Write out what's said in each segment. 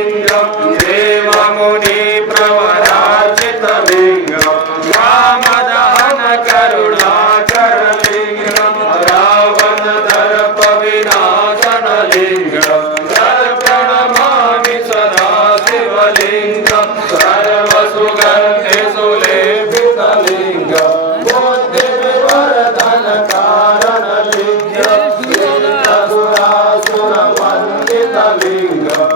शिवलिङ्गं देवमुनि प्रवरार्चितलिङ्गं रामदहन करुणाकरलिङ्गं रावणदर्पविनाशनलिङ्गं प्रणमामि सदा शिवलिङ्गं सर्वसुगन्धिसुलेपितलिङ्गं बुद्धिविवर्धनकारणलिङ्गं शीतसुरासुरवन्दितलिङ्गं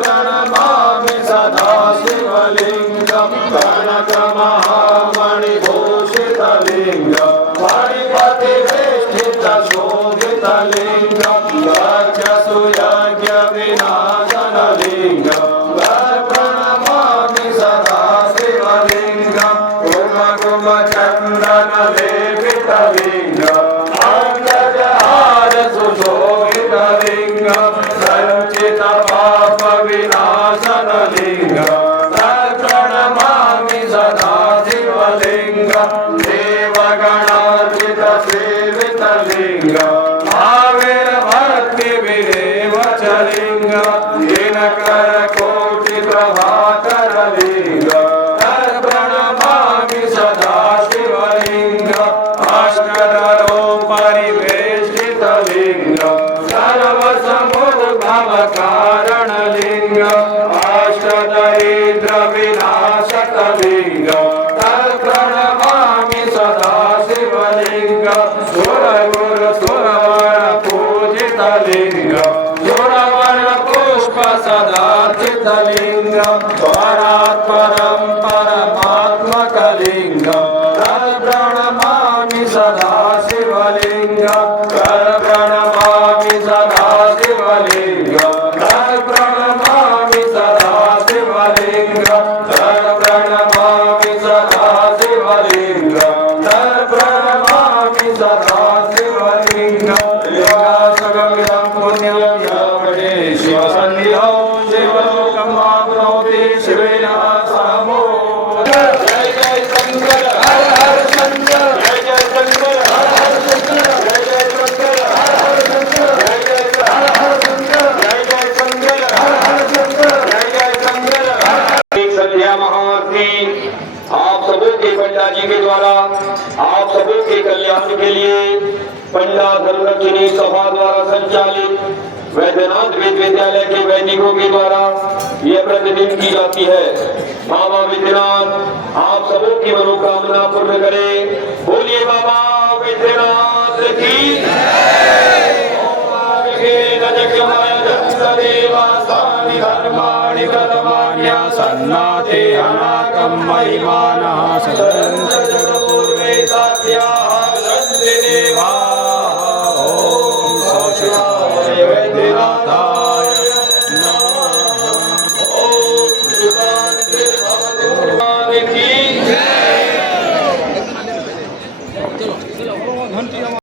प्रणमामि सदा शिवलिङ्गं कनकमहामणिभूषितलिङ्गं मणिपतिवेष्टितशोभितलिङ्गं यज्ञसुयज्ञविनाशनलिङ्गं प्रणमामि सदा शिवलिङ्गं कुमकुमचन्दनलेपितलिङ्गं अङ्गजहारसुशोभितलिङ्गं सञ्चितपापविनाशनलिङ्गं प्रणमामि सदा शिवलिङ्गं देवगणार्चितसेवितलिङ्गं आविर्भक्तिविरेवचलिङ्गं दिनकरकोटिप्रभाकरलिङ्गं प्रणमामि सदा शिवलिङ्गं अष्टदलोपरिवेष्टितलिङ्गं सर्वसमुद्भवकारणलिङ्गं अष्टदरिद्रविनाशकलिङ्गं प्रणमामि सदा शिवलिङ्गं सुरगुरुसुरवरपूजितलिङ्गं सुरवरपुष्पसदार्चितलिङ्गं परात्परं परमात्मकलिङ्गं प्रणमामि सदा शिवलिङ्गं प्रणमामि सदा शिवलिङ्गं प्रणमामि सदा शिवलिङ्गं प्रणमामि सदा शिवलिङ्गं प्रणमामि सदा शिवलिङ्गं योगासगमिदं पुण्यं यवने शिवसन्निधौ शिवलोकमाप्नोति शिवेन समो जय जय शंकर हर हर शंकर जय जय शंकर हर हर शंकर जय जय शंकर हर हर शंकर जय जय हर हर शंकर जय जय शंकर हर हर शंकर जय जय शंकर एक संध्या महाआरती आप सबों के पंडा जी के द्वारा आप सबों के कल्याण के लिए पंडा धर्मरक्षिणी सभा द्वारा संचालित वैद्यनाथ वेद विद्यालय के वैदिकों के द्वारा यह प्रतिदिन की जाती है। बाबा विद्यनाथ आप सबों की मनोकामना पूर्ण करे। बोलिए बाबा विद्यनाथ की धर्माणि प्रथमान्या सन्नाते अनाकं महिमानः सदंश जगपूर्वे साध्याः सन्ति देवाः। ओम सौषकाय वैद्यनाथ